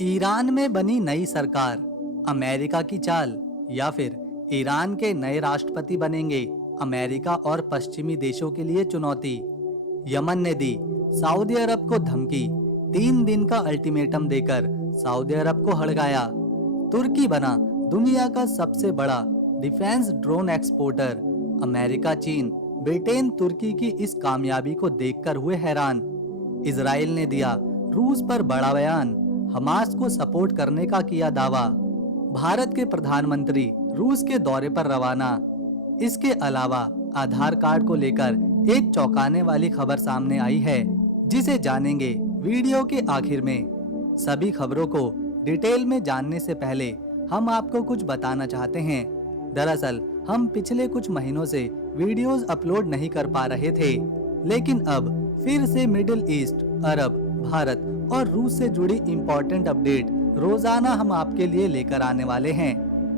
Iran में बनी नई सरकार, अमेरिका की चाल या फिर ईरान के नए राष्ट्रपति बनेंगे अमेरिका और पश्चिमी देशों के लिए चुनौती। यमन ने दी सऊदी अरब को धमकी, 3 दिन का अल्टीमेटम देकर सऊदी अरब को हड़काया। तुर्की बना दुनिया का सबसे बड़ा डिफेंस ड्रोन एक्सपोर्टर। अमेरिका, चीन, ब्रिटेन तुर्की की इस कामयाबी को देखकर हुए हैरान। इजराइल ने दिया रूस पर बड़ा बयान, हमास को सपोर्ट करने का किया दावा। भारत के प्रधानमंत्री रूस के दौरे पर रवाना। इसके अलावा आधार कार्ड को लेकर एक चौंकाने वाली खबर सामने आई है, जिसे जानेंगे वीडियो के आखिर में। सभी खबरों को डिटेल में जानने से पहले हम आपको कुछ बताना चाहते हैं। दरअसल हम पिछले कुछ महीनों से वीडियोस अपलोड नहीं कर पा रहे थे, लेकिन अब फिर से मिडिल ईस्ट, अरब, भारत और रूस से जुड़ी इम्पोर्टेंट अपडेट रोजाना हम आपके लिए लेकर आने वाले हैं।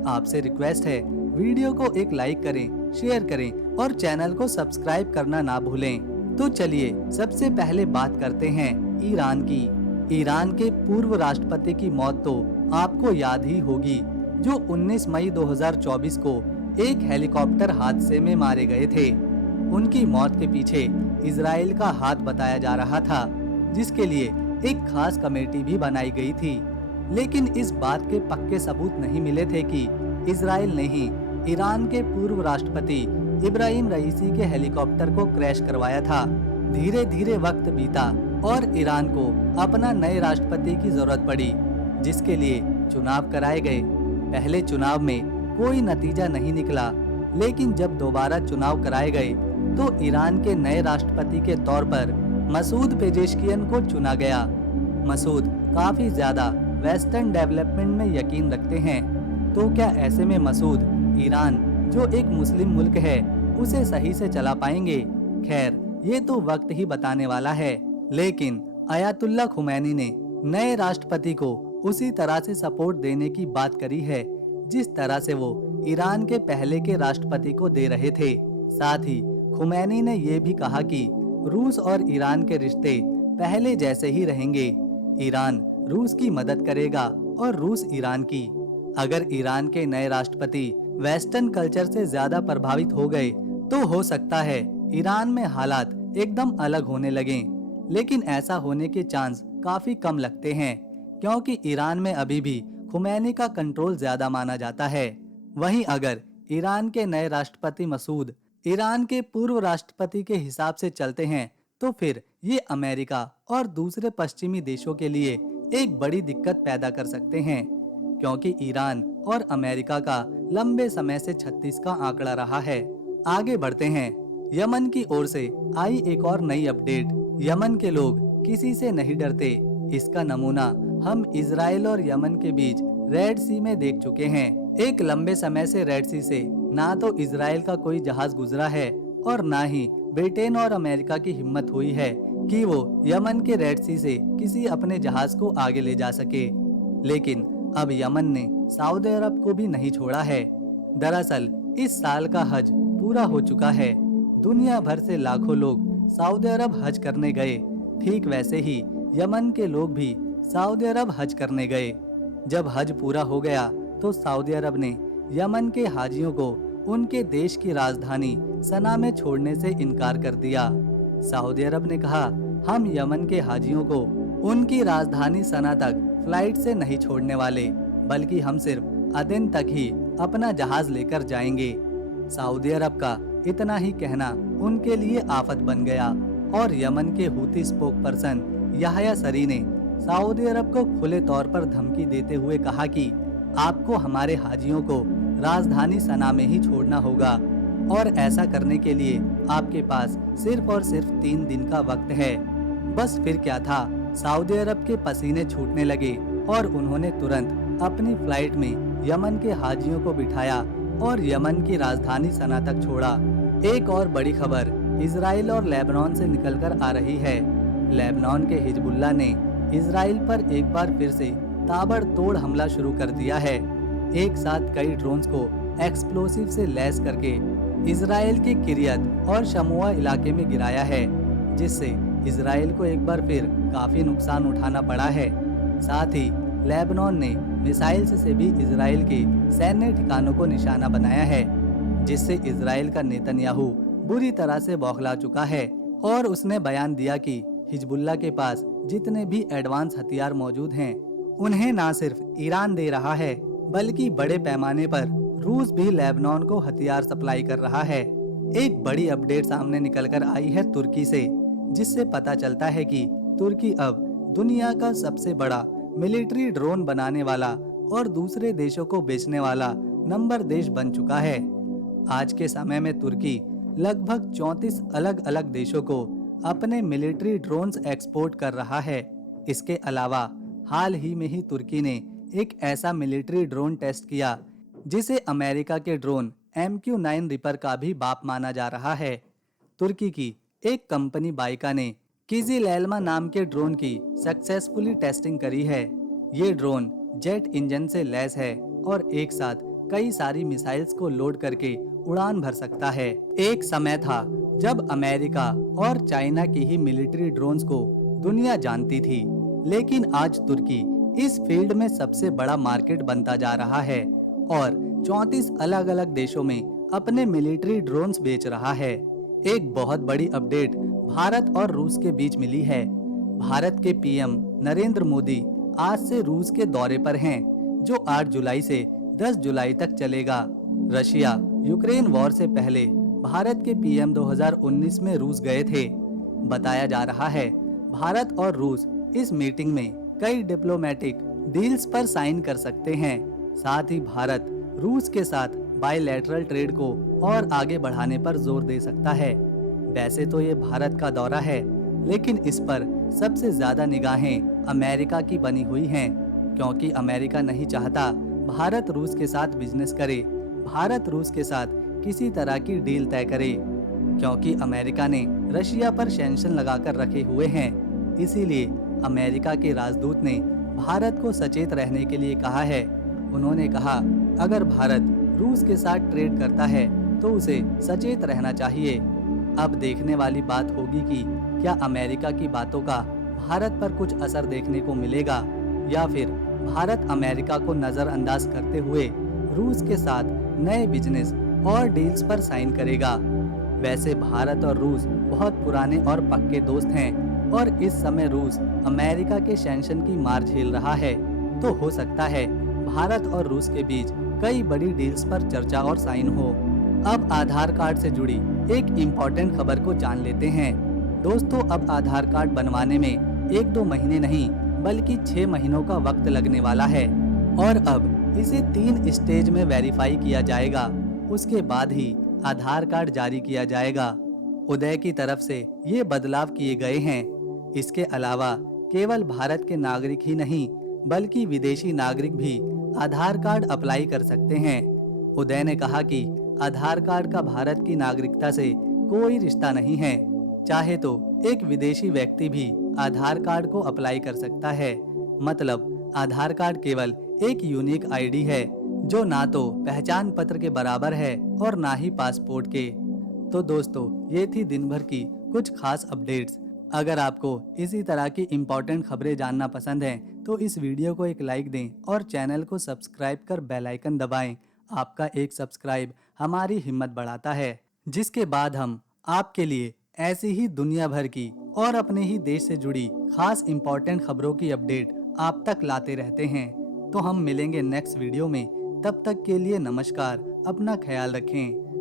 आपसे रिक्वेस्ट है, वीडियो को एक लाइक करें, शेयर करें और चैनल को सब्सक्राइब करना ना भूलें। तो चलिए सबसे पहले बात करते हैं ईरान की। ईरान के पूर्व राष्ट्रपति की मौत तो आपको याद ही होगी, जो 19 मई 2024 को एक हेलीकॉप्टर हादसे में मारे गए थे। उनकी मौत के पीछे इजराइल का हाथ बताया जा रहा था, जिसके लिए एक खास कमेटी भी बनाई गई थी। लेकिन इस बात के पक्के सबूत नहीं मिले थे कि इजराइल ने ही ईरान के पूर्व राष्ट्रपति इब्राहिम रईसी के हेलीकॉप्टर को क्रैश करवाया था। धीरे धीरे वक्त बीता और ईरान को अपना नए राष्ट्रपति की जरूरत पड़ी, जिसके लिए चुनाव कराए गए। पहले चुनाव में कोई नतीजा नहीं निकला, लेकिन जब दोबारा चुनाव कराए गए तो ईरान के नए राष्ट्रपति के तौर पर मसूद पेजेश्कियन को चुना गया। मसूद काफी ज्यादा वेस्टर्न डेवलपमेंट में यकीन रखते हैं, तो क्या ऐसे में मसूद ईरान, जो एक मुस्लिम मुल्क है, उसे सही से चला पाएंगे? खैर, ये तो वक्त ही बताने वाला है। लेकिन अयातुल्ला खुमैनी ने नए राष्ट्रपति को उसी तरह से सपोर्ट देने की बात करी है, जिस तरह से वो ईरान के पहले के राष्ट्रपति को दे रहे थे। साथ ही खुमैनी ने ये भी कहा कि रूस और ईरान के रिश्ते पहले जैसे ही रहेंगे। ईरान रूस की मदद करेगा और रूस ईरान की। अगर ईरान के नए राष्ट्रपति वेस्टर्न कल्चर से ज्यादा प्रभावित हो गए तो हो सकता है ईरान में हालात एकदम अलग होने लगें। लेकिन ऐसा होने के चांस काफी कम लगते हैं, क्योंकि ईरान में अभी भी खुमैनी का कंट्रोल ज्यादा माना जाता है। वहीं अगर ईरान के नए राष्ट्रपति मसूद ईरान के पूर्व राष्ट्रपति के हिसाब से चलते हैं, तो फिर ये अमेरिका और दूसरे पश्चिमी देशों के लिए एक बड़ी दिक्कत पैदा कर सकते हैं, क्योंकि ईरान और अमेरिका का लंबे समय से 36 का आंकड़ा रहा है। आगे बढ़ते हैं। यमन की ओर से आई एक और नई अपडेट। यमन के लोग किसी से नहीं डरते। इसका नमूना हम इजराइल और यमन के बीच रेड सी में देख चुके हैं। एक लंबे समय से रेड सी से ना तो इजराइल का कोई जहाज गुजरा है और ना ही ब्रिटेन और अमेरिका की हिम्मत हुई है कि वो यमन के रेड सी से किसी अपने जहाज को आगे ले जा सके। लेकिन अब यमन ने सऊदी अरब को भी नहीं छोड़ा है। दरअसल इस साल का हज पूरा हो चुका है। दुनिया भर से लाखों लोग सऊदी अरब हज करने गए। ठीक वैसे ही यमन के लोग भी सऊदी अरब हज करने गए। जब हज पूरा हो गया तो सऊदी अरब ने यमन के हाजियों को उनके देश की राजधानी सना में छोड़ने से इनकार कर दिया। सऊदी अरब ने कहा, हम यमन के हाजियों को उनकी राजधानी सना तक फ्लाइट से नहीं छोड़ने वाले, बल्कि हम सिर्फ अदन तक ही अपना जहाज लेकर जाएंगे। सऊदी अरब का इतना ही कहना उनके लिए आफत बन गया और यमन के हूती स्पोक पर्सन याह्या सरी ने सऊदी अरब को खुले तौर पर धमकी देते हुए कहा कि आपको हमारे हाजियों को राजधानी सना में ही छोड़ना होगा, और ऐसा करने के लिए आपके पास सिर्फ और सिर्फ 3 दिन का वक्त है। बस फिर क्या था, सऊदी अरब के पसीने छूटने लगे और उन्होंने तुरंत अपनी फ्लाइट में यमन के हाजियों को बिठाया और यमन की राजधानी सना तक छोड़ा। एक और बड़ी खबर इजराइल और लेबनान से निकलकर आ रही है। लेबनान के हिजबुल्लाह ने इजराइल पर एक बार फिर से ताबड़तोड़ हमला शुरू कर दिया है। एक साथ कई ड्रोन्स को एक्सप्लोसिव से लैस करके इजराइल के किरियत और शमुआ इलाके में गिराया है, जिससे इजराइल को एक बार फिर काफी नुकसान उठाना पड़ा है। साथ ही लेबनान ने मिसाइल से भी इजराइल के सैन्य ठिकानों को निशाना बनाया है, जिससे इजराइल का नेतन्याहू बुरी तरह से बौखला चुका है और उसने बयान दिया कि हिजबुल्लाह के पास जितने भी एडवांस हथियार मौजूद हैं, उन्हें न सिर्फ ईरान दे रहा है बल्कि बड़े पैमाने पर रूस भी लेबनान को हथियार सप्लाई कर रहा है। एक बड़ी अपडेट सामने निकलकर आई है तुर्की से, जिससे पता चलता है कि तुर्की अब दुनिया का सबसे बड़ा मिलिट्री ड्रोन बनाने वाला और दूसरे देशों को बेचने वाला नंबर देश बन चुका है। आज के समय में तुर्की लगभग 34 अलग अलग देशों को अपने मिलिट्री ड्रोन्स एक्सपोर्ट कर रहा है। इसके अलावा हाल ही में ही तुर्की ने एक ऐसा मिलिट्री ड्रोन टेस्ट किया जिसे अमेरिका के ड्रोन MQ-9 रिपर का भी बाप माना जा रहा है। तुर्की की एक कंपनी बाइका ने किजिल-एल्मा नाम के ड्रोन की सक्सेसफुली टेस्टिंग करी है। ये ड्रोन जेट इंजन से लैस है और एक साथ कई सारी मिसाइल्स को लोड करके उड़ान भर सकता है। एक समय था जब अमेरिका और चाइना की ही मिलिट्री ड्रोन्स को दुनिया जानती थी, लेकिन आज तुर्की इस फील्ड में सबसे बड़ा मार्केट बनता जा रहा है और 34 अलग अलग देशों में अपने मिलिट्री ड्रोन्स बेच रहा है। एक बहुत बड़ी अपडेट भारत और रूस के बीच मिली है। भारत के पीएम नरेंद्र मोदी आज से रूस के दौरे पर हैं, जो 8 जुलाई से 10 जुलाई तक चलेगा। रशिया यूक्रेन वॉर से पहले भारत के पीएम 2019 में रूस गए थे। बताया जा रहा है भारत और रूस इस मीटिंग में कई डिप्लोमेटिक डील्स पर साइन कर सकते हैं। साथ ही भारत रूस के साथ बायलैटरल ट्रेड को और आगे बढ़ाने पर जोर दे सकता है। वैसे तो ये भारत का दौरा है, लेकिन इस पर सबसे ज्यादा निगाहें अमेरिका की बनी हुई हैं, क्योंकि अमेरिका नहीं चाहता भारत रूस के साथ बिजनेस करे, भारत रूस के साथ किसी तरह की डील तय करे, क्योंकि अमेरिका ने रशिया पर सैंक्शन लगाकर रखे हुए हैं। इसीलिए अमेरिका के राजदूत ने भारत को सचेत रहने के लिए कहा है। उन्होंने कहा, अगर भारत रूस के साथ ट्रेड करता है तो उसे सचेत रहना चाहिए। अब देखने वाली बात होगी कि क्या अमेरिका की बातों का भारत पर कुछ असर देखने को मिलेगा या फिर भारत अमेरिका को नजरअंदाज करते हुए रूस के साथ नए बिजनेस और डील्स पर साइन करेगा। वैसे भारत और रूस बहुत पुराने और पक्के दोस्त हैं और इस समय रूस अमेरिका के सैंक्शन की मार झेल रहा है, तो हो सकता है भारत और रूस के बीच कई बड़ी डील्स पर चर्चा और साइन हो। अब आधार कार्ड से जुड़ी एक इम्पोर्टेंट खबर को जान लेते हैं। दोस्तों, अब आधार कार्ड बनवाने में 1-2 महीने नहीं बल्कि 6 महीनों का वक्त लगने वाला है और अब इसे 3 स्टेज में वेरीफाई किया जाएगा। उसके बाद ही आधार कार्ड जारी किया जाएगा। उदय की तरफ से ये बदलाव किए गए हैं। इसके अलावा केवल भारत के नागरिक ही नहीं बल्कि विदेशी नागरिक भी आधार कार्ड अप्लाई कर सकते हैं। उदय ने कहा कि आधार कार्ड का भारत की नागरिकता से कोई रिश्ता नहीं है। चाहे तो एक विदेशी व्यक्ति भी आधार कार्ड को अप्लाई कर सकता है। मतलब आधार कार्ड केवल एक यूनिक आईडी है, जो ना तो पहचान पत्र के बराबर है और ना ही पासपोर्ट के। तो दोस्तों, ये थी दिन भर की कुछ खास अपडेट्स। अगर आपको इसी तरह की इम्पोर्टेंट खबरें जानना पसंद हैं, तो इस वीडियो को एक लाइक दें और चैनल को सब्सक्राइब कर बेल आइकन दबाएं। आपका एक सब्सक्राइब हमारी हिम्मत बढ़ाता है, जिसके बाद हम आपके लिए ऐसी ही दुनिया भर की और अपने ही देश से जुड़ी खास इम्पोर्टेंट खबरों की अपडेट आप तक लाते रहते हैं। तो हम मिलेंगे नेक्स्ट वीडियो में। तब तक के लिए नमस्कार, अपना ख्याल रखें।